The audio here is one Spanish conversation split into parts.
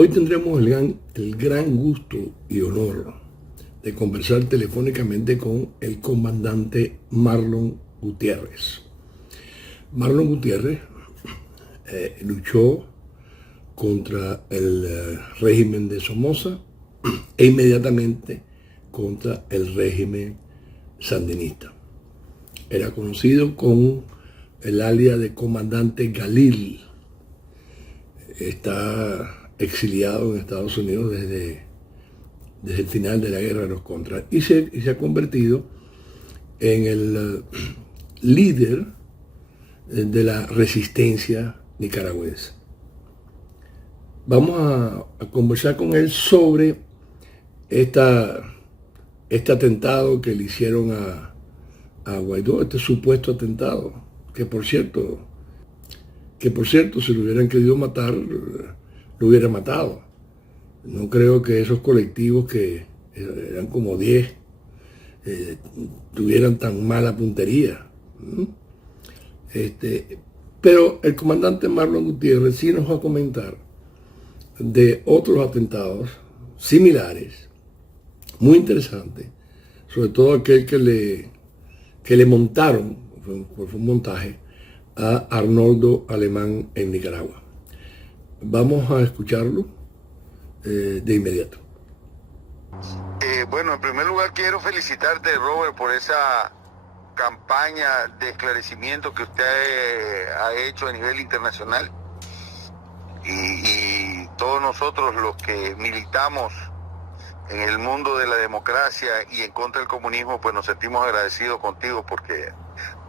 Hoy tendremos el gran gusto y honor de conversar telefónicamente con el comandante Marlon Gutiérrez. Marlon Gutiérrez luchó contra el régimen de Somoza e inmediatamente contra el régimen sandinista. Era conocido con el alias de comandante Galil. Está exiliado en Estados Unidos desde el final de la guerra de los Contras y se ha convertido en el líder de la resistencia nicaragüense. Vamos a conversar con él sobre este atentado que le hicieron a Guaidó, este supuesto atentado, que por cierto, si lo hubieran querido matar, lo hubiera matado. No creo que esos colectivos, que eran como 10, tuvieran tan mala puntería. Pero el comandante Marlon Gutiérrez sí nos va a comentar de otros atentados similares, muy interesantes, sobre todo aquel que le montaron, fue un montaje, a Arnoldo Alemán en Nicaragua. Vamos a escucharlo de inmediato. Bueno, en primer lugar quiero felicitarte, Robert, por esa campaña de esclarecimiento que usted ha hecho a nivel internacional y todos nosotros los que militamos en el mundo de la democracia y en contra del comunismo, pues nos sentimos agradecidos contigo porque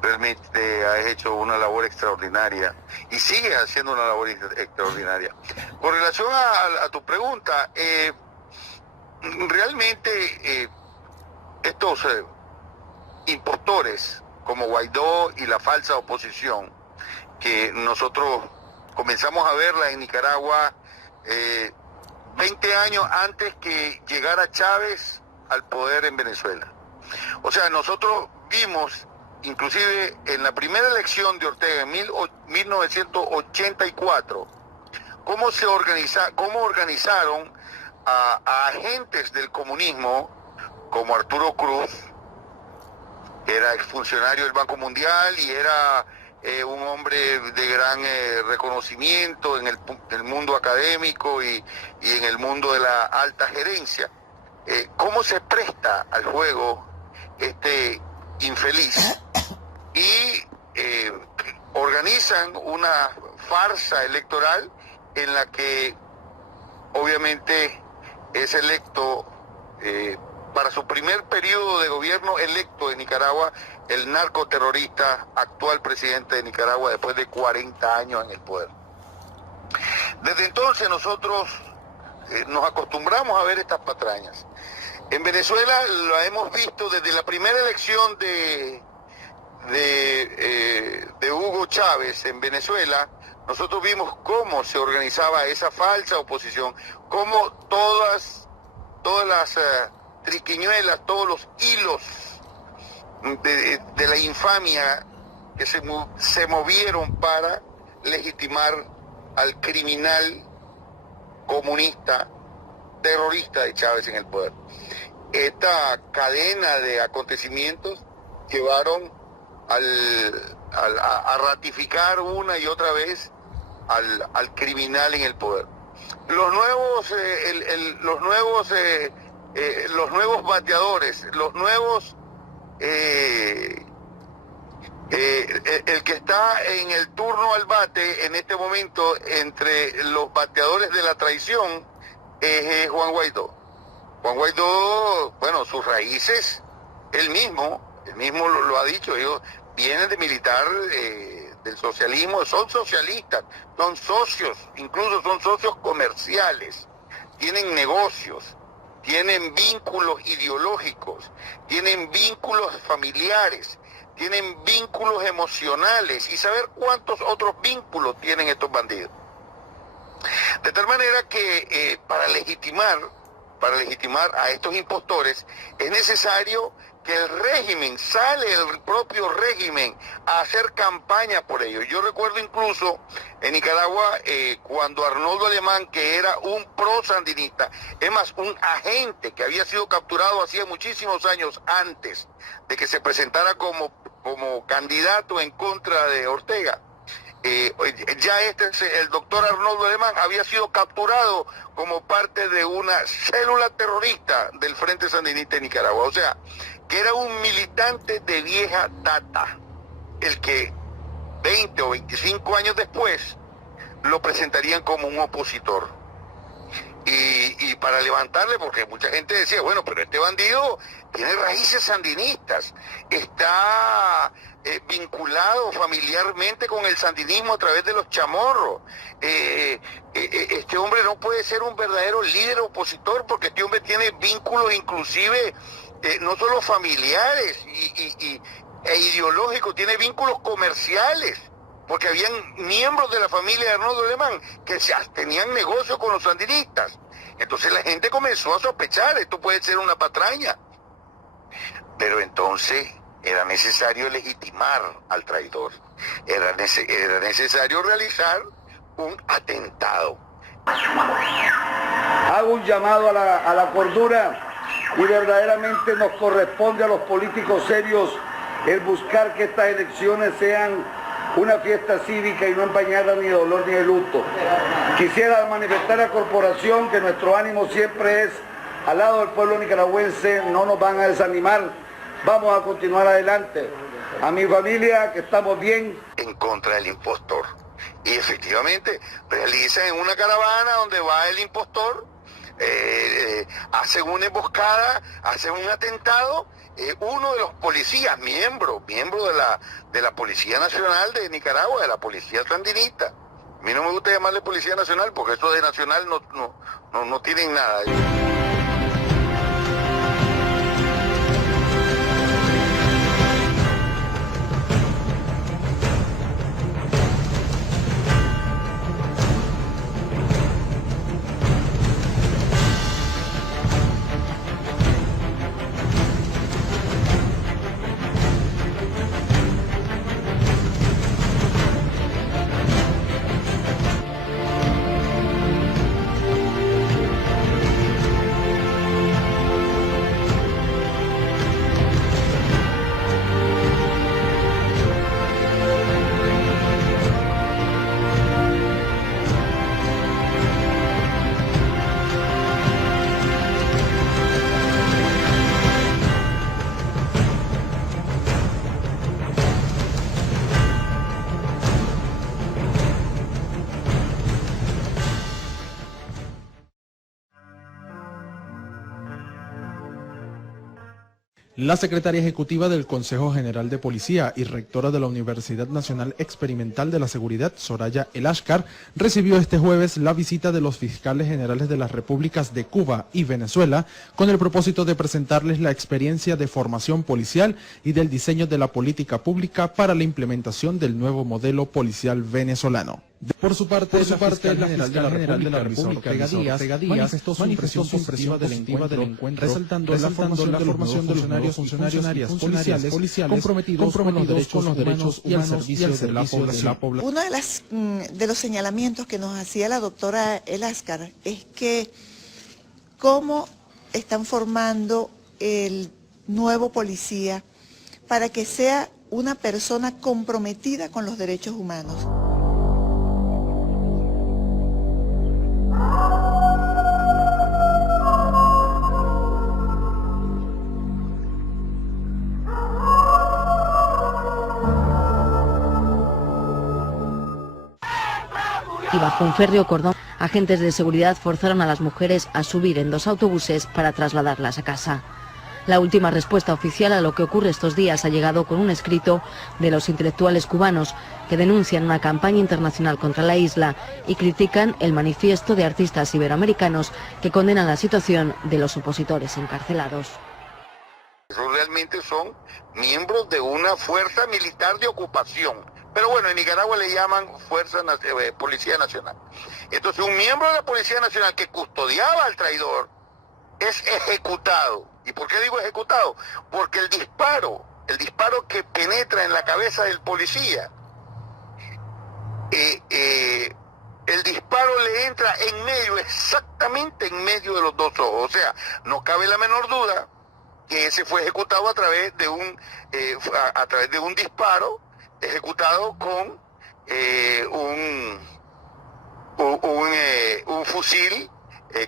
realmente has hecho una labor extraordinaria y sigues haciendo una labor extraordinaria. Con relación a tu pregunta, realmente estos impostores como Guaidó y la falsa oposición, que nosotros comenzamos a verla en Nicaragua 20 años antes que llegara Chávez al poder en Venezuela. O sea, nosotros vimos, inclusive en la primera elección de Ortega en 1984, cómo organizaron a agentes del comunismo como Arturo Cruz, que era exfuncionario del Banco Mundial y era un hombre de gran reconocimiento en el mundo académico y en el mundo de la alta gerencia. ¿Cómo se presta al juego este infeliz? Y organizan una farsa electoral en la que obviamente es electo para su primer periodo de gobierno electo en Nicaragua el narcoterrorista actual presidente de Nicaragua después de 40 años en el poder. Desde entonces nosotros nos acostumbramos a ver estas patrañas. En Venezuela lo hemos visto desde la primera elección de Hugo Chávez en Venezuela. Nosotros vimos cómo se organizaba esa falsa oposición, cómo todas las triquiñuelas, todos los hilos de la infamia que se movieron para legitimar al criminal comunista, terrorista de Chávez en el poder. Esta cadena de acontecimientos llevaron a ratificar una y otra vez al criminal en el poder. Los nuevos bateadores, el que está en el turno al bate en este momento entre los bateadores de la traición es Juan Guaidó. Juan Guaidó, bueno, sus raíces, él mismo lo ha dicho, ellos vienen de militar del socialismo, son socialistas, son socios, incluso son socios comerciales, tienen negocios, tienen vínculos ideológicos, tienen vínculos familiares, tienen vínculos emocionales y saber cuántos otros vínculos tienen estos bandidos. De tal manera que para legitimar para legitimar a estos impostores, es necesario que el régimen, sale el propio régimen a hacer campaña por ello. Yo recuerdo incluso en Nicaragua cuando Arnoldo Alemán, que era un pro-sandinista, es más, un agente que había sido capturado hacía muchísimos años antes de que se presentara como candidato en contra de Ortega. El doctor Arnoldo Alemán había sido capturado como parte de una célula terrorista del Frente Sandinista de Nicaragua. O sea, que era un militante de vieja data, el que 20 o 25 años después lo presentarían como un opositor. Y para levantarle, porque mucha gente decía, bueno, pero este bandido tiene raíces sandinistas, está vinculado familiarmente con el sandinismo a través de los chamorros. Este hombre no puede ser un verdadero líder opositor porque este hombre tiene vínculos inclusive no solo familiares e ideológicos, tiene vínculos comerciales, porque habían miembros de la familia de Arnoldo Alemán que tenían negocio con los sandinistas. Entonces la gente comenzó a sospechar, esto puede ser una patraña. Pero entonces era necesario legitimar al traidor, era necesario realizar un atentado. Hago un llamado a la cordura y verdaderamente nos corresponde a los políticos serios el buscar que estas elecciones sean una fiesta cívica y no empañada ni de dolor ni de luto. Quisiera manifestar a la corporación que nuestro ánimo siempre es al lado del pueblo nicaragüense, no nos van a desanimar, vamos a continuar adelante. A mi familia, que estamos bien. En contra del impostor. Y efectivamente realizan en una caravana donde va el impostor, hacen una emboscada, hacen un atentado. Uno de los policías, miembro de la Policía Nacional de Nicaragua, de la Policía Sandinista. A mí no me gusta llamarle Policía Nacional porque eso de nacional no tienen nada. La secretaria ejecutiva del Consejo General de Policía y rectora de la Universidad Nacional Experimental de la Seguridad, Soraya El Ashkar, recibió este jueves la visita de los fiscales generales de las repúblicas de Cuba y Venezuela con el propósito de presentarles la experiencia de formación policial y del diseño de la política pública para la implementación del nuevo modelo policial venezolano. Por su parte, la fiscal general de la República, Ortega Díaz, manifestó su impresión positiva del encuentro, resaltando la formación de los funcionarios policiales comprometidos con los derechos humanos y al servicio de la población. Uno de los señalamientos que nos hacía la doctora El Ashkar es que cómo están formando el nuevo policía para que sea una persona comprometida con los derechos humanos. Y bajo un férreo cordón, agentes de seguridad forzaron a las mujeres a subir en 2 autobuses para trasladarlas a casa. La última respuesta oficial a lo que ocurre estos días ha llegado con un escrito de los intelectuales cubanos que denuncian una campaña internacional contra la isla y critican el manifiesto de artistas iberoamericanos que condenan la situación de los opositores encarcelados. Realmente son miembros de una fuerza militar de ocupación. Pero bueno, en Nicaragua le llaman Policía Nacional. Entonces un miembro de la Policía Nacional que custodiaba al traidor, es ejecutado. ¿Y por qué digo ejecutado? Porque el disparo que penetra en la cabeza del policía, el disparo le entra en medio, exactamente en medio de los dos ojos. O sea, no cabe la menor duda que ese fue ejecutado a través de un disparo ejecutado con un fusil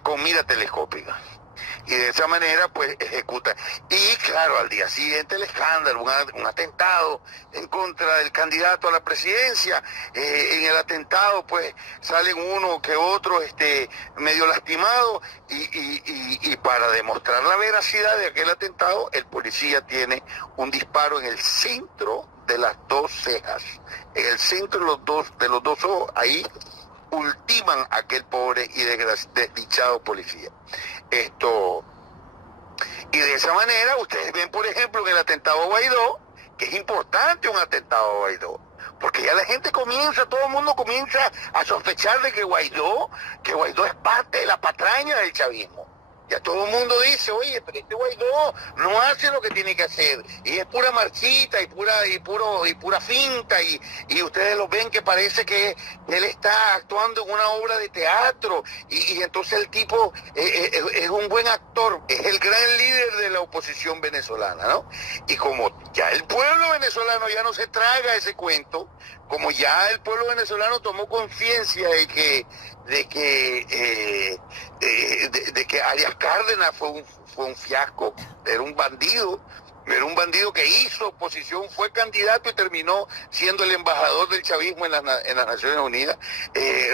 con mira telescópica. Y de esa manera pues ejecuta. Y claro, al día siguiente el escándalo, un atentado en contra del candidato a la presidencia. En el atentado pues salen uno que otro medio lastimado, y para demostrar la veracidad de aquel atentado, el policía tiene un disparo en el centro de las dos cejas, en el centro de los dos ojos. Ahí ultiman a aquel pobre y desdichado policía. Y de esa manera ustedes ven, por ejemplo, en el atentado a Guaidó, que es importante un atentado a Guaidó, porque ya la gente comienza, todo el mundo comienza a sospechar de que Guaidó es parte de la patraña del chavismo. Ya todo el mundo dice, oye, pero este Guaidó no hace lo que tiene que hacer, y es pura marchita y pura finta, y ustedes lo ven que parece que él está actuando en una obra de teatro, y entonces el tipo es un buen actor, es el gran líder de la oposición venezolana, ¿no? Y como ya el pueblo venezolano ya no se traga ese cuento, como ya el pueblo venezolano tomó conciencia de que Arias Cárdenas fue un fiasco, era un bandido que hizo oposición, fue candidato y terminó siendo el embajador del chavismo en las Naciones Unidas.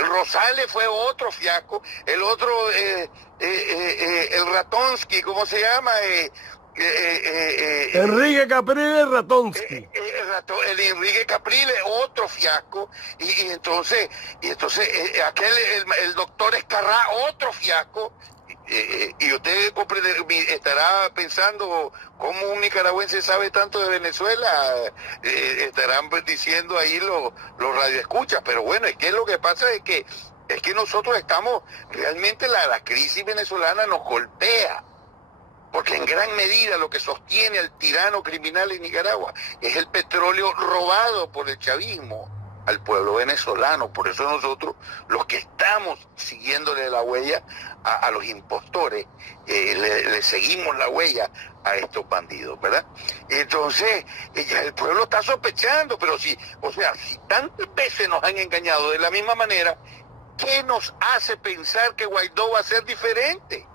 Rosales fue otro fiasco, el otro, el Ratonsky, ¿cómo se llama? Enrique Capriles Ratonsky. El Enrique Capriles, otro fiasco, y entonces el doctor Escarrá, otro fiasco. Y usted estará pensando cómo un nicaragüense sabe tanto de Venezuela, estarán diciendo ahí los radioescuchas, pero bueno, es que lo que pasa es que nosotros estamos, realmente la crisis venezolana nos golpea. Porque en gran medida lo que sostiene al tirano criminal en Nicaragua es el petróleo robado por el chavismo al pueblo venezolano. Por eso nosotros, los que estamos siguiéndole la huella a los impostores, le seguimos la huella a estos bandidos, ¿verdad? Entonces, ya el pueblo está sospechando, pero si tantas veces nos han engañado de la misma manera, ¿qué nos hace pensar que Guaidó va a ser diferente?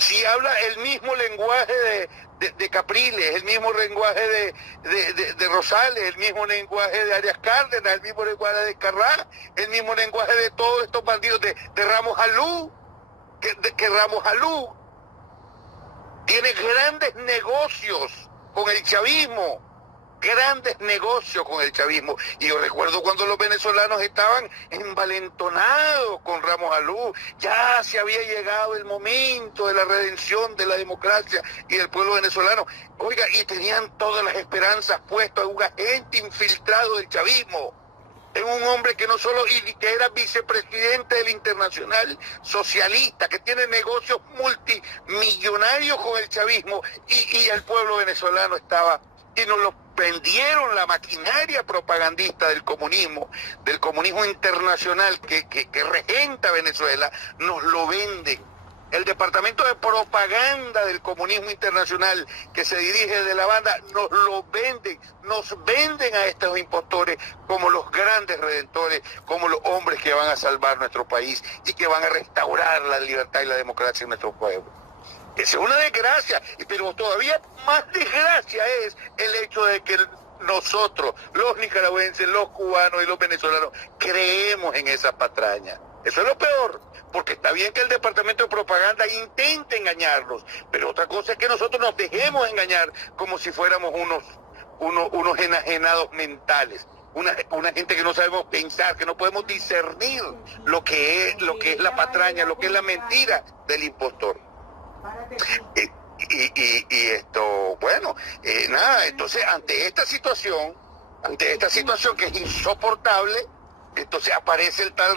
Si habla el mismo lenguaje de Capriles, el mismo lenguaje de Rosales, el mismo lenguaje de Arias Cárdenas, el mismo lenguaje de Carrá, el mismo lenguaje de todos estos bandidos de Ramos Alú, que Ramos Alú tiene grandes negocios con el chavismo. Grandes negocios con el chavismo. Y yo recuerdo cuando los venezolanos estaban envalentonados con Ramos Alú, ya se había llegado el momento de la redención de la democracia y del pueblo venezolano. Oiga, y tenían todas las esperanzas puestas en un agente infiltrado del chavismo, en un hombre que no solo, y que era vicepresidente del Internacional Socialista, que tiene negocios multimillonarios con el chavismo, y el pueblo venezolano estaba, y nos lo vendieron, la maquinaria propagandista del comunismo internacional que regenta Venezuela, nos lo venden. El departamento de propaganda del comunismo internacional que se dirige de la banda nos venden a estos impostores como los grandes redentores, como los hombres que van a salvar nuestro país y que van a restaurar la libertad y la democracia en nuestro pueblo. Esa es una desgracia, pero todavía más desgracia es el hecho de que nosotros, los nicaragüenses, los cubanos y los venezolanos, creemos en esa patraña. Eso es lo peor, porque está bien que el departamento de propaganda intente engañarnos, pero otra cosa es que nosotros nos dejemos engañar como si fuéramos unos enajenados mentales. Una gente que no sabemos pensar, que no podemos discernir lo que es la patraña, lo que es la mentira del impostor. Entonces ante esta situación que es insoportable, entonces aparece el tal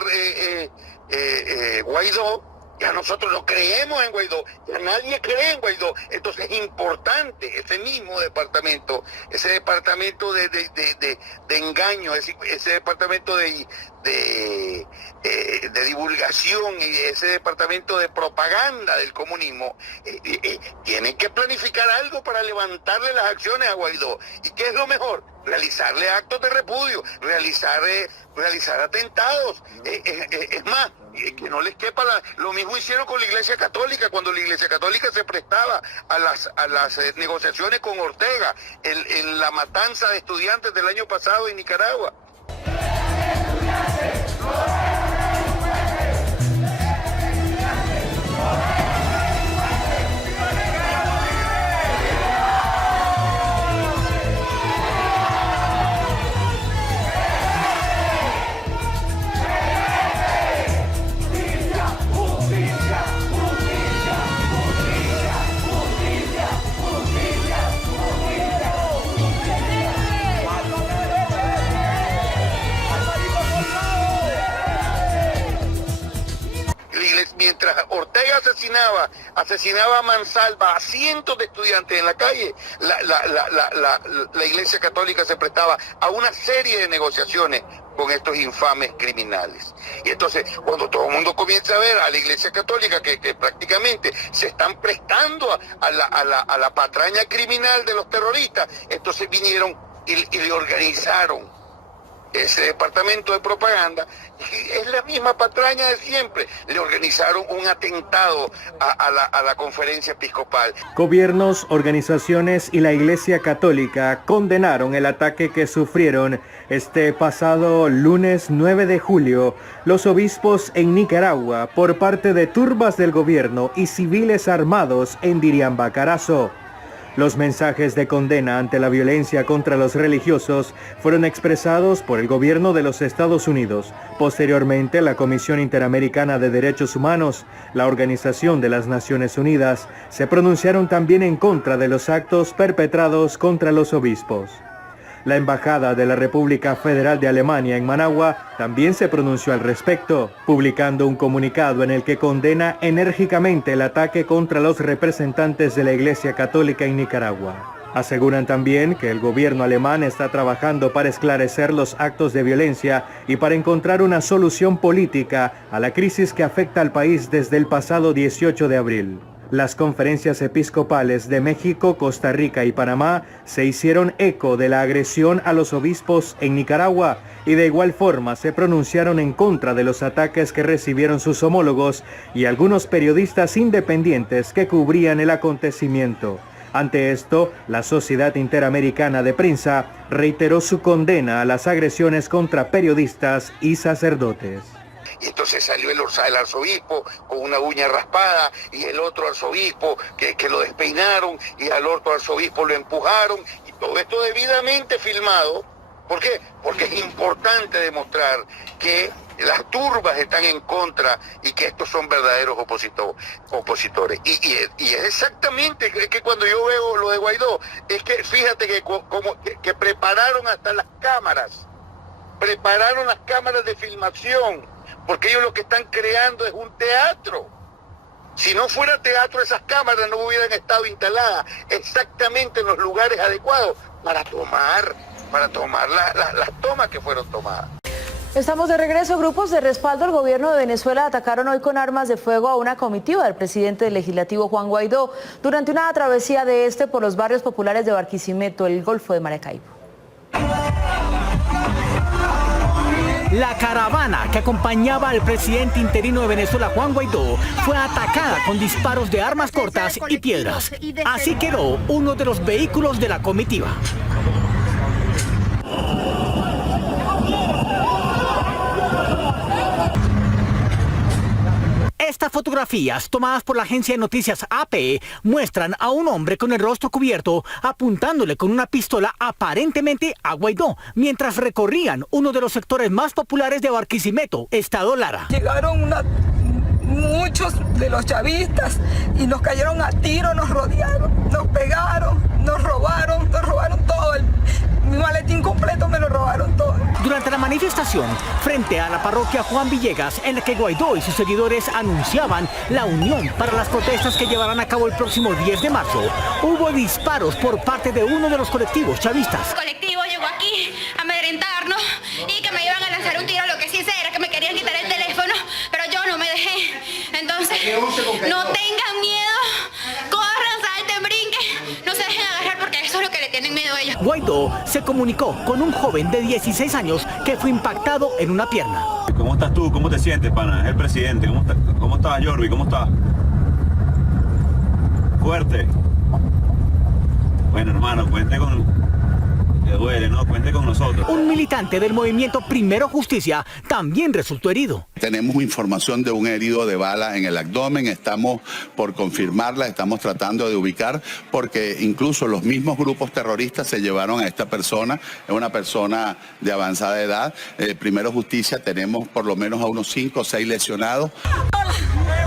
Guaidó Ya nosotros no creemos en Guaidó, ya nadie cree en Guaidó. Entonces es importante ese mismo departamento, ese departamento de engaño, ese departamento de divulgación y ese departamento de propaganda del comunismo, tienen que planificar algo para levantarle las acciones a Guaidó. ¿Y qué es lo mejor? Realizarle actos de repudio, realizar atentados. Es más, que no les quepa lo mismo hicieron con la Iglesia Católica, cuando la Iglesia Católica se prestaba a las negociaciones con Ortega en la matanza de estudiantes del año pasado en Nicaragua. Mientras Ortega asesinaba a mansalva a cientos de estudiantes en la calle, la Iglesia Católica se prestaba a una serie de negociaciones con estos infames criminales. Y entonces, cuando todo el mundo comienza a ver a la Iglesia Católica que prácticamente se están prestando a la patraña criminal de los terroristas, entonces vinieron y le organizaron ese departamento de propaganda. Es la misma patraña de siempre. Le organizaron un atentado a la conferencia episcopal. Gobiernos, organizaciones y la Iglesia Católica condenaron el ataque que sufrieron este pasado lunes 9 de julio los obispos en Nicaragua por parte de turbas del gobierno y civiles armados en Diriamba, Carazo. Los mensajes de condena ante la violencia contra los religiosos fueron expresados por el gobierno de los Estados Unidos. Posteriormente, la Comisión Interamericana de Derechos Humanos, la Organización de las Naciones Unidas, se pronunciaron también en contra de los actos perpetrados contra los obispos. La Embajada de la República Federal de Alemania en Managua también se pronunció al respecto, publicando un comunicado en el que condena enérgicamente el ataque contra los representantes de la Iglesia Católica en Nicaragua. Aseguran también que el gobierno alemán está trabajando para esclarecer los actos de violencia y para encontrar una solución política a la crisis que afecta al país desde el pasado 18 de abril. Las conferencias episcopales de México, Costa Rica y Panamá se hicieron eco de la agresión a los obispos en Nicaragua y de igual forma se pronunciaron en contra de los ataques que recibieron sus homólogos y algunos periodistas independientes que cubrían el acontecimiento. Ante esto, la Sociedad Interamericana de Prensa reiteró su condena a las agresiones contra periodistas y sacerdotes. Y entonces salió el arzobispo con una uña raspada y el otro arzobispo que lo despeinaron y al otro arzobispo lo empujaron, y todo esto debidamente filmado. ¿Por qué? Porque es importante demostrar que las turbas están en contra y que estos son verdaderos opositores. Y es exactamente que cuando yo veo lo de Guaidó, es que fíjate que prepararon hasta las cámaras, prepararon las cámaras de filmación, porque ellos lo que están creando es un teatro. Si no fuera teatro, esas cámaras no hubieran estado instaladas exactamente en los lugares adecuados para tomar las tomas que fueron tomadas. Estamos de regreso. Grupos de respaldo al gobierno de Venezuela atacaron hoy con armas de fuego a una comitiva del presidente del legislativo Juan Guaidó durante una travesía por los barrios populares de Barquisimeto, el Golfo de Maracaibo. La caravana que acompañaba al presidente interino de Venezuela, Juan Guaidó, fue atacada con disparos de armas cortas y piedras. Así quedó uno de los vehículos de la comitiva. Estas fotografías, tomadas por la agencia de noticias AP, muestran a un hombre con el rostro cubierto apuntándole con una pistola aparentemente a Guaidó, mientras recorrían uno de los sectores más populares de Barquisimeto, Estado Lara. Llegaron muchos de los chavistas y nos cayeron a tiro, nos rodearon, nos pegaron, nos robaron todo. Mi maletín completo me lo robaron todo. Durante la manifestación frente a la parroquia Juan Villegas, en la que Guaidó y sus seguidores anunciaban la unión para las protestas que llevarán a cabo el próximo 10 de marzo, hubo disparos por parte de uno de los colectivos chavistas. El colectivo llegó aquí a amedrentarnos y que me iban a lanzar un tiro, lo que sí sé era que me querían quitar el teléfono, pero yo no me dejé. Entonces, no tengan miedo, corran, salten, brinquen, no se dejen agarrar porque eso es lo que le tienen miedo a ellos. Guaidó se comunicó con un joven de 16 años que fue impactado en una pierna. ¿Cómo estás tú? ¿Cómo te sientes, pana? Es el presidente. ¿Cómo estás, Jordi? ¿Cómo estás? Fuerte. Bueno, hermano, cuente con... Te duele, ¿no? Cuente con nosotros. Un militante del movimiento Primero Justicia también resultó herido. Tenemos información de un herido de bala en el abdomen, estamos por confirmarla, estamos tratando de ubicar, porque incluso los mismos grupos terroristas se llevaron a esta persona, es una persona de avanzada edad. Primero Justicia tenemos por lo menos a unos 5 o 6 lesionados.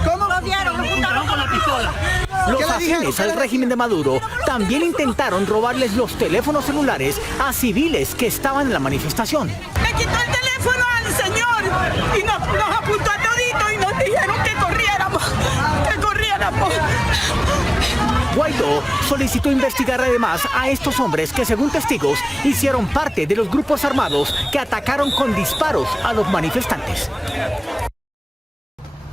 ¿Cómo lo dieron? Me apuntaron con la pistola. Los afines al régimen de Maduro también intentaron robarles los teléfonos celulares a civiles que estaban en la manifestación. Me quitó el teléfono al señor y nos apuntó a todito y nos dijeron que corriéramos. Guaidó solicitó investigar además a estos hombres que, según testigos, hicieron parte de los grupos armados que atacaron con disparos a los manifestantes.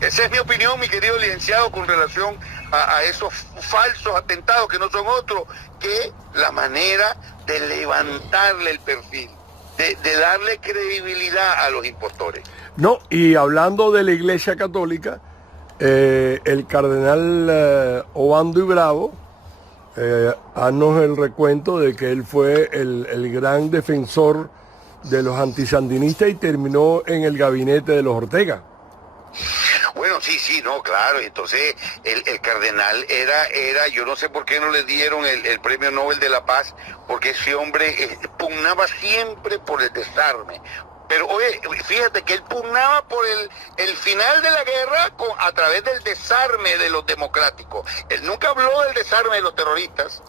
Esa es mi opinión, mi querido licenciado, con relación a esos falsos atentados que no son otros que la manera de levantarle el perfil, de darle credibilidad a los impostores. No, y hablando de la Iglesia Católica, el cardenal Obando y Bravo, haznos el recuento de que él fue el gran defensor de los antisandinistas y terminó en el gabinete de los Ortega. Bueno, sí, no, claro, entonces el cardenal era, yo no sé por qué no le dieron el premio Nobel de la Paz, porque ese hombre pugnaba siempre por el desarme. Pero oye, fíjate que él pugnaba por el final de la guerra a través del desarme de los democráticos. Él nunca habló del desarme de los terroristas,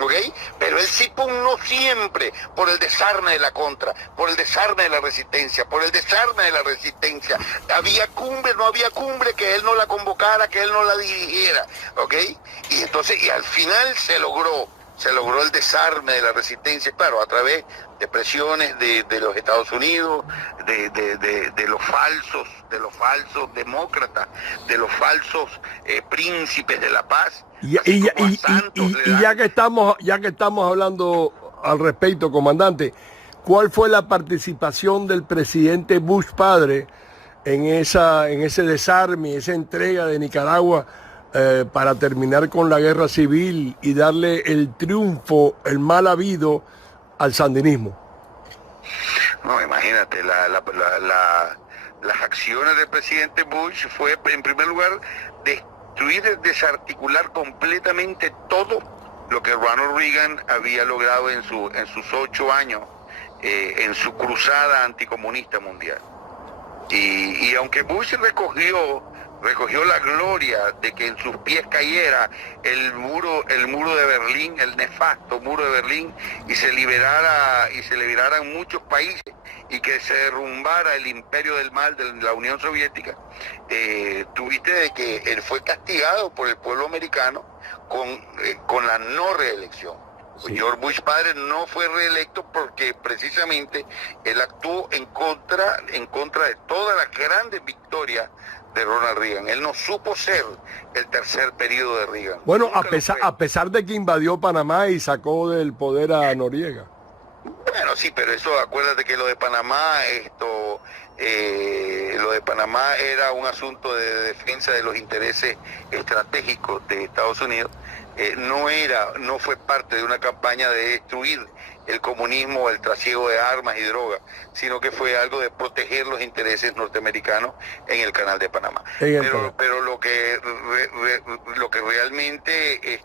¿ok? Pero él sí pugnó siempre por el desarme de la contra, por el desarme de la resistencia, por el desarme de la resistencia. Había cumbre, no había cumbre, que él no la convocara, que él no la dirigiera, ¿ok? Y entonces, y al final se logró el desarme de la resistencia, claro, a través de presiones de los Estados Unidos, de los falsos demócratas, de los falsos príncipes de la paz. Y ya que estamos hablando al respecto, comandante, ¿cuál fue la participación del presidente Bush padre en ese desarme, esa entrega de Nicaragua para terminar con la guerra civil y darle el triunfo, el mal habido al sandinismo? No, imagínate, las acciones del presidente Bush fue, en primer lugar, destruir, desarticular completamente todo lo que Ronald Reagan había logrado en sus 8 años en su cruzada anticomunista mundial. Y aunque Bush recogió la gloria de que en sus pies cayera el muro de Berlín, el nefasto muro de Berlín, y se liberaran muchos países y que se derrumbara el imperio del mal de la Unión Soviética, tuviste de que él fue castigado por el pueblo americano con la no reelección. Sí. George Bush padre no fue reelecto porque precisamente él actuó en contra de todas las grandes victorias de Ronald Reagan. Él no supo ser el tercer periodo de Reagan. Bueno, a pesar de que invadió Panamá y sacó del poder a Noriega. Bueno, sí, pero eso, acuérdate que lo de Panamá, era un asunto de defensa de los intereses estratégicos de Estados Unidos. No fue parte de una campaña de destruir el comunismo, el trasiego de armas y drogas, sino que fue algo de proteger los intereses norteamericanos en el Canal de Panamá. Pero lo que realmente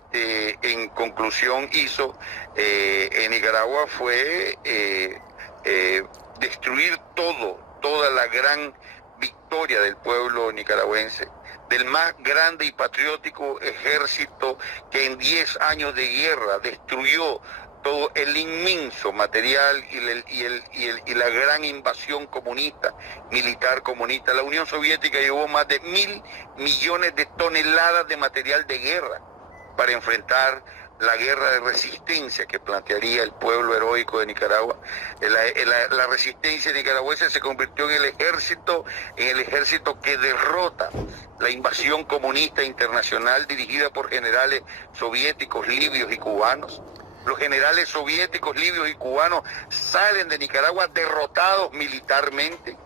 en conclusión hizo en Nicaragua fue destruir toda la gran victoria del pueblo nicaragüense, del más grande y patriótico ejército que en 10 años de guerra destruyó todo el inmenso material y la gran invasión comunista, militar comunista. La Unión Soviética llevó más de 1.000 millones de toneladas de material de guerra para enfrentar la guerra de resistencia que plantearía el pueblo heroico de Nicaragua. La resistencia nicaragüense se convirtió en el ejército que derrota la invasión comunista internacional dirigida por generales soviéticos, libios y cubanos. Los generales soviéticos, libios y cubanos salen de Nicaragua derrotados militarmente.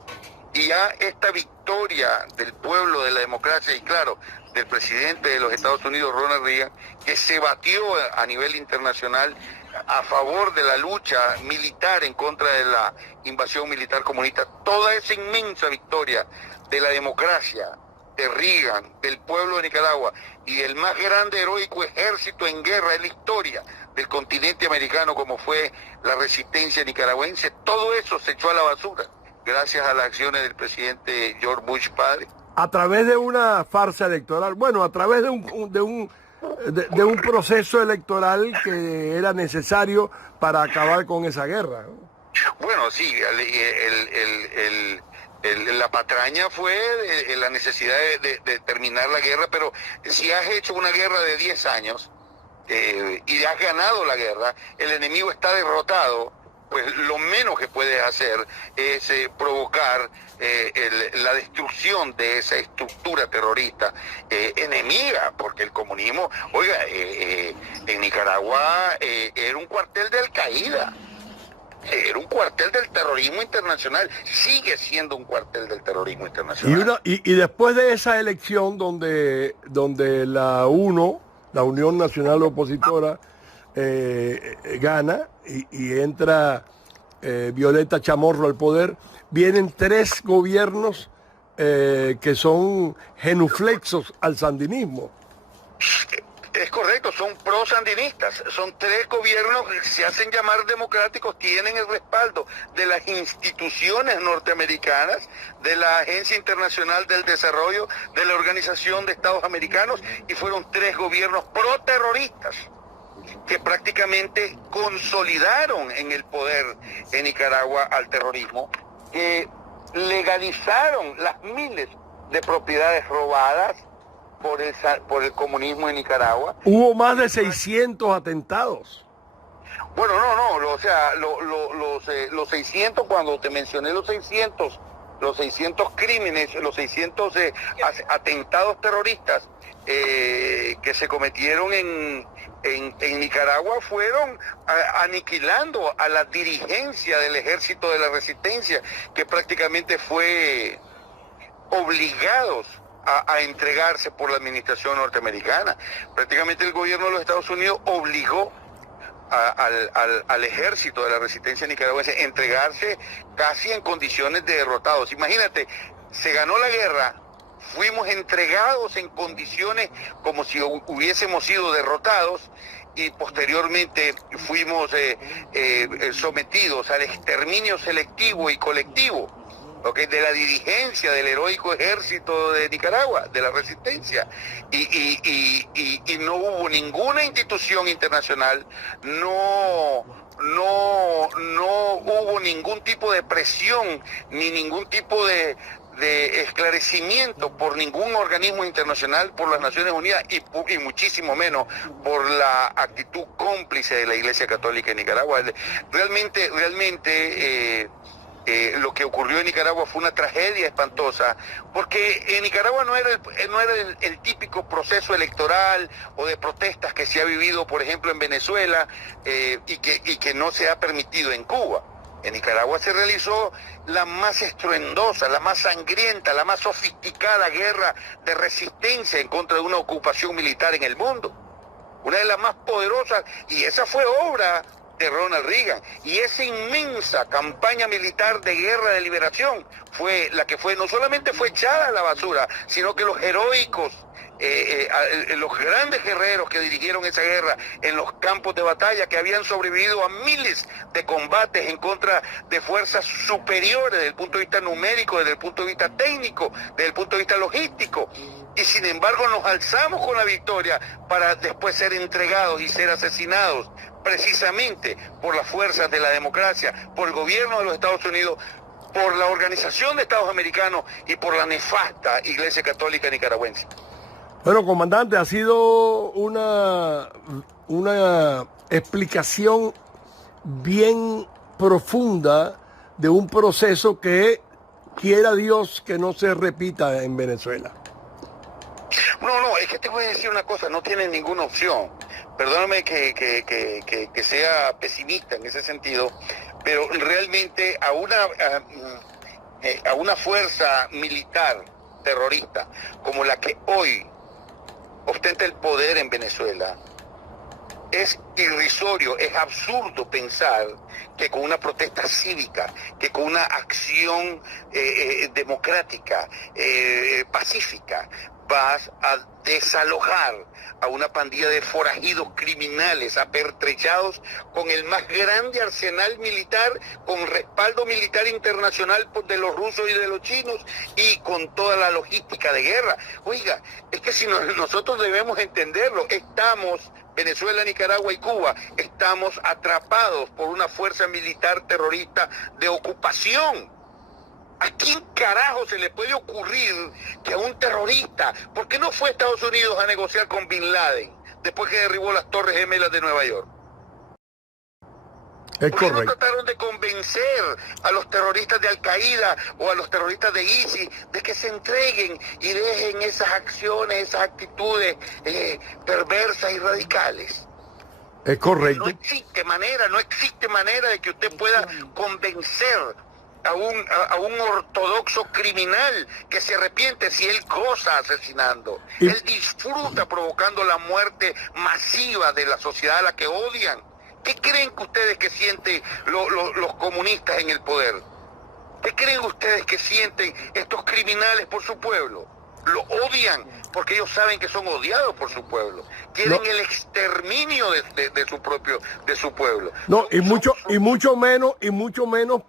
Y ya esta victoria del pueblo, de la democracia y claro, del presidente de los Estados Unidos, Ronald Reagan, que se batió a nivel internacional a favor de la lucha militar en contra de la invasión militar comunista, toda esa inmensa victoria de la democracia, de Reagan, del pueblo de Nicaragua y del más grande heroico ejército en guerra en la historia del continente americano como fue la resistencia nicaragüense, todo eso se echó a la basura gracias a las acciones del presidente George Bush padre. A través de una farsa electoral, bueno, a través de un proceso electoral que era necesario para acabar con esa guerra, ¿no? Bueno, sí, la patraña fue la necesidad de terminar la guerra, pero si has hecho una guerra de 10 años y has ganado la guerra, el enemigo está derrotado, pues lo menos que puedes hacer es provocar la destrucción de esa estructura terrorista enemiga, porque el comunismo, oiga, en Nicaragua era un cuartel de Al-Qaeda. Era un cuartel del terrorismo internacional, sigue siendo un cuartel del terrorismo internacional. Y después de esa elección donde la Unión Nacional Opositora, gana y entra Violeta Chamorro al poder, vienen 3 gobiernos que son genuflexos al sandinismo. Es correcto, son pro-sandinistas, son 3 gobiernos que se hacen llamar democráticos, tienen el respaldo de las instituciones norteamericanas, de la Agencia Internacional del Desarrollo, de la Organización de Estados Americanos, y fueron 3 gobiernos pro-terroristas que prácticamente consolidaron en el poder en Nicaragua al terrorismo, que legalizaron las miles de propiedades robadas por el comunismo en Nicaragua. Hubo más de 600 atentados. Bueno, o sea, los 600, cuando te mencioné los 600 crímenes, los 600 atentados terroristas que se cometieron en Nicaragua, fueron aniquilando a la dirigencia del Ejército de la Resistencia, que prácticamente fue obligados a entregarse por la administración norteamericana. Prácticamente el gobierno de los Estados Unidos obligó al ejército de la resistencia nicaragüense a entregarse casi en condiciones de derrotados. Imagínate, se ganó la guerra, fuimos entregados en condiciones como si hubiésemos sido derrotados y posteriormente fuimos sometidos al exterminio selectivo y colectivo, de la dirigencia del heroico ejército de Nicaragua, de la resistencia, y no hubo ninguna institución internacional, no hubo ningún tipo de presión ni ningún tipo de esclarecimiento por ningún organismo internacional, por las Naciones Unidas y muchísimo menos por la actitud cómplice de la Iglesia Católica en Nicaragua. Realmente lo que ocurrió en Nicaragua fue una tragedia espantosa, porque en Nicaragua no era el típico proceso electoral o de protestas que se ha vivido, por ejemplo, en Venezuela y que no se ha permitido en Cuba. En Nicaragua se realizó la más estruendosa, la más sangrienta, la más sofisticada guerra de resistencia en contra de una ocupación militar en el mundo. Una de las más poderosas, y esa fue obra de Ronald Reagan. Y esa inmensa campaña militar de guerra de liberación fue la que no solamente fue echada a la basura, sino que los heroicos, los grandes guerreros que dirigieron esa guerra en los campos de batalla, que habían sobrevivido a miles de combates en contra de fuerzas superiores desde el punto de vista numérico, desde el punto de vista técnico, desde el punto de vista logístico, y sin embargo nos alzamos con la victoria para después ser entregados y ser asesinados precisamente por las fuerzas de la democracia, por el gobierno de los Estados Unidos, por la Organización de Estados Americanos y por la nefasta Iglesia Católica Nicaragüense. Bueno, comandante, ha sido una explicación bien profunda de un proceso que quiera Dios que no se repita en Venezuela. No, es que te voy a decir una cosa, no tienen ninguna opción. Perdóname que sea pesimista en ese sentido, pero realmente a una fuerza militar terrorista como la que hoy ostenta el poder en Venezuela, es irrisorio, es absurdo pensar que con una protesta cívica, que con una acción democrática, pacífica, vas a desalojar a una pandilla de forajidos criminales apertrechados con el más grande arsenal militar, con respaldo militar internacional de los rusos y de los chinos y con toda la logística de guerra. Oiga, es que si nosotros debemos entenderlo, Venezuela, Nicaragua y Cuba, estamos atrapados por una fuerza militar terrorista de ocupación. ¿A quién carajo se le puede ocurrir que a un terrorista, por qué no fue a Estados Unidos a negociar con Bin Laden después que derribó las Torres Gemelas de Nueva York? Es ¿Por qué correcto. no trataron de convencer a los terroristas de Al-Qaeda o a los terroristas de ISIS de que se entreguen y dejen esas acciones, esas actitudes perversas y radicales? Es correcto. No existe manera de que usted pueda convencer a un ortodoxo criminal que se arrepiente si él goza asesinando. Él disfruta provocando la muerte masiva de la sociedad a la que odian. ¿Qué creen que ustedes que sienten los comunistas en el poder? ¿Qué creen ustedes que sienten estos criminales por su pueblo? Lo odian porque ellos saben que son odiados por su pueblo. Quieren el exterminio de su pueblo. No, y mucho menos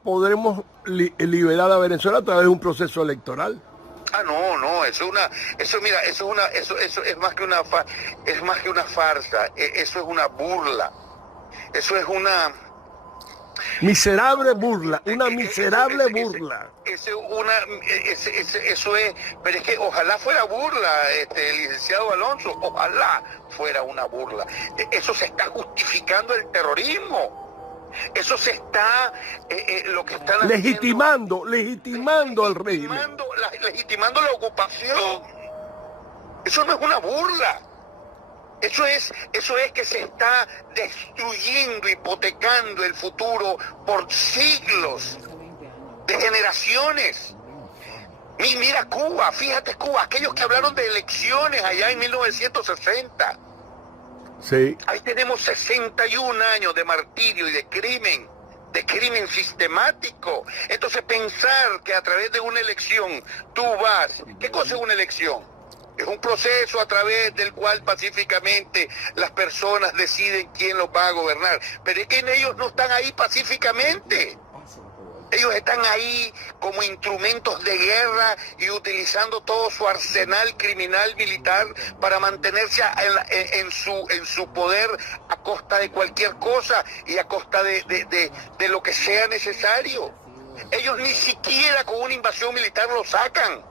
podremos liberar a Venezuela a través de un proceso electoral. No, eso es más que una farsa, eso es una burla. Eso es una miserable burla, una miserable burla. Eso es, pero es que ojalá fuera burla, licenciado Alonso, ojalá fuera una burla. Eso se está justificando el terrorismo. Eso se está, lo que están legitimando al régimen. Legitimando la ocupación. Eso no es una burla. Eso es que se está destruyendo, hipotecando el futuro por siglos, de generaciones. Mira Cuba, fíjate Cuba, aquellos que hablaron de elecciones allá en 1960. Sí. Ahí tenemos 61 años de martirio y de crimen sistemático. Entonces pensar que a través de una elección tú vas, ¿qué cosa es una elección? Es un proceso a través del cual pacíficamente las personas deciden quién los va a gobernar. Pero es que ellos no están ahí pacíficamente. Ellos están ahí como instrumentos de guerra y utilizando todo su arsenal criminal militar para mantenerse en su poder a costa de cualquier cosa y a costa de lo que sea necesario. Ellos ni siquiera con una invasión militar lo sacan.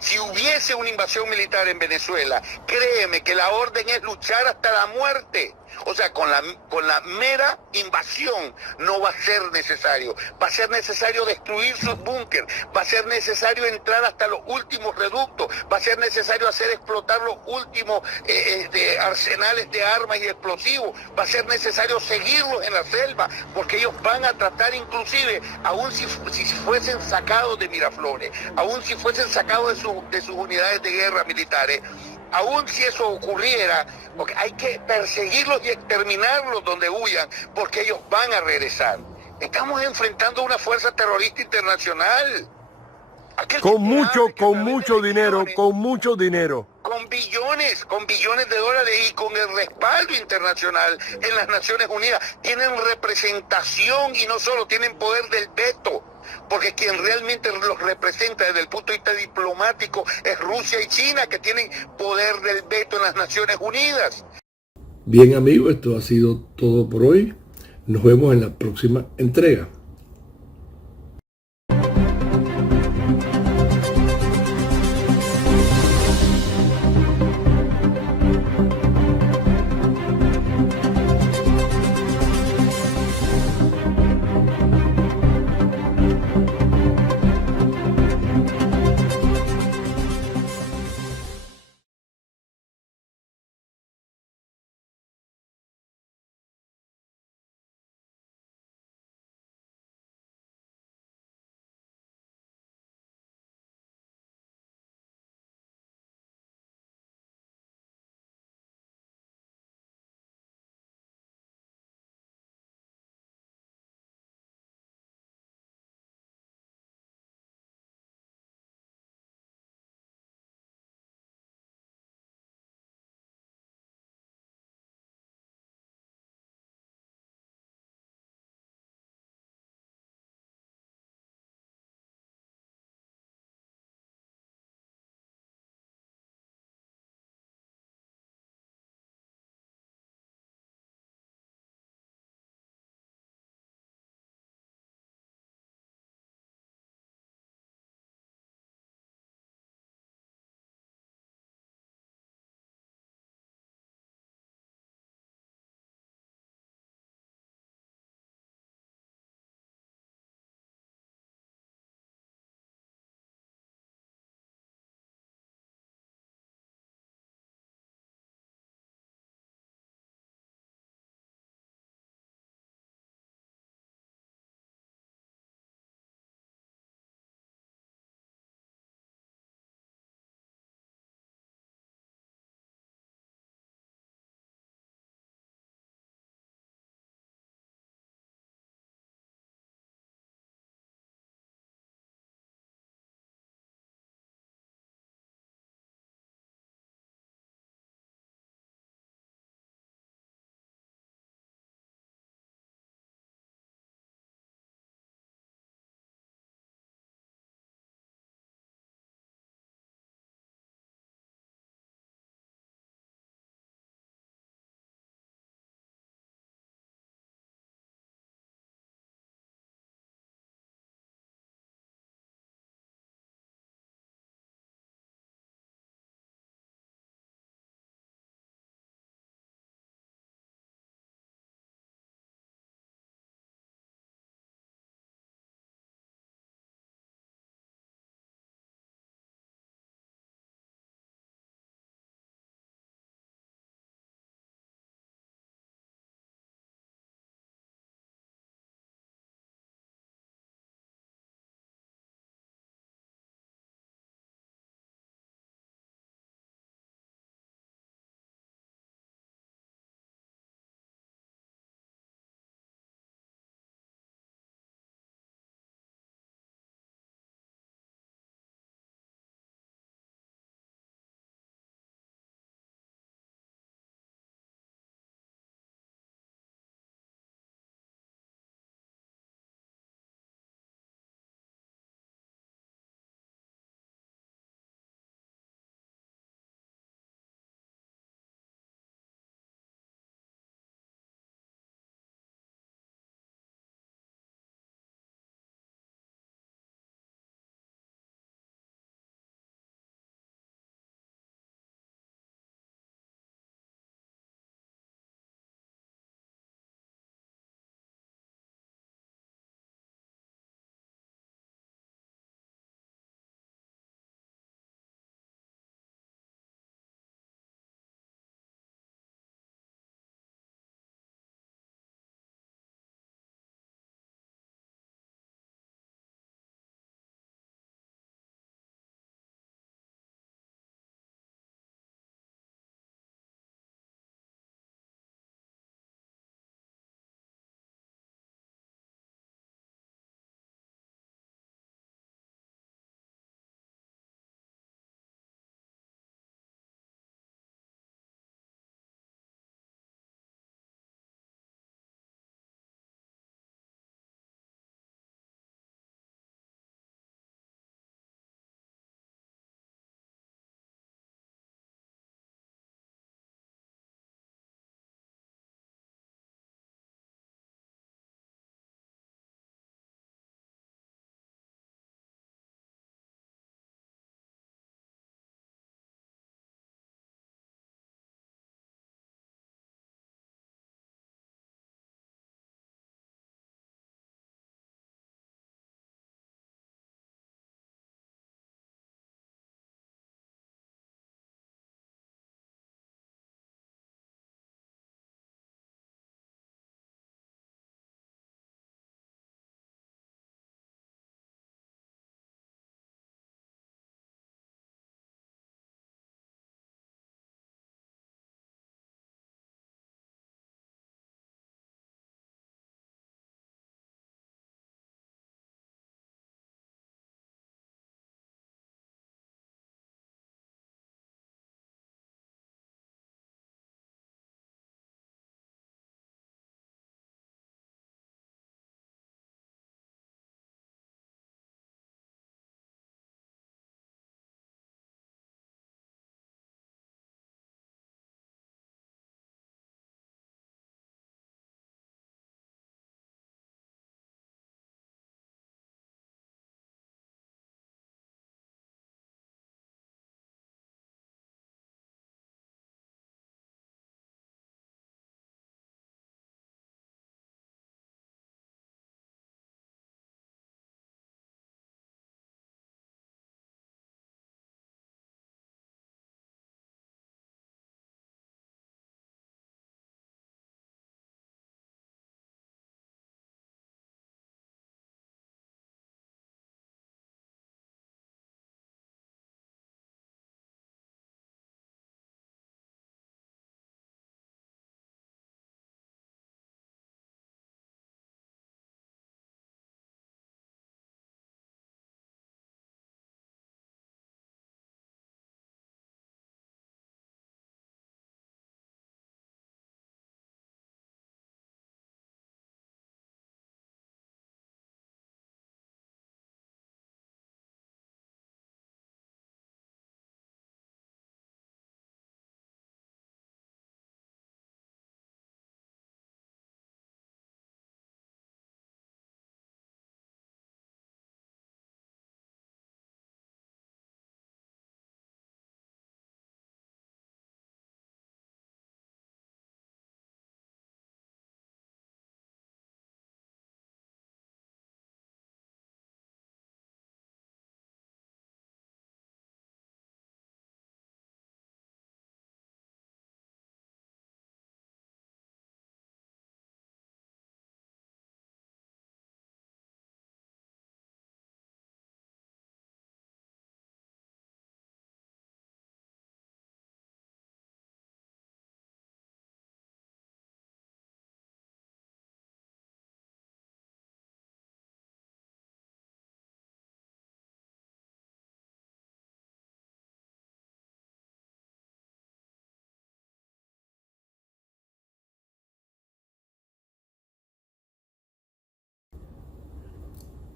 Si hubiese una invasión militar en Venezuela, créeme que la orden es luchar hasta la muerte. O sea, con la mera invasión no va a ser necesario. Va a ser necesario destruir sus búnkeres, va a ser necesario entrar hasta los últimos reductos, va a ser necesario hacer explotar los últimos arsenales de armas y explosivos, va a ser necesario seguirlos en la selva, porque ellos van a tratar inclusive, aun si fuesen sacados de Miraflores, aun si fuesen sacados de sus unidades de guerra militares, aún si eso ocurriera, porque hay que perseguirlos y exterminarlos donde huyan, porque ellos van a regresar. Estamos enfrentando a una fuerza terrorista internacional. Con mucho dinero. Con billones de dólares y con el respaldo internacional en las Naciones Unidas. Tienen representación y no solo tienen poder del veto. Porque quien realmente los representa desde el punto de vista diplomático es Rusia y China, que tienen poder del veto en las Naciones Unidas. Bien amigos, esto ha sido todo por hoy. Nos vemos en la próxima entrega.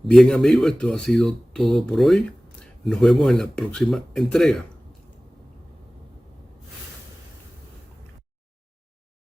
Bien amigos, esto ha sido todo por hoy. Nos vemos en la próxima entrega.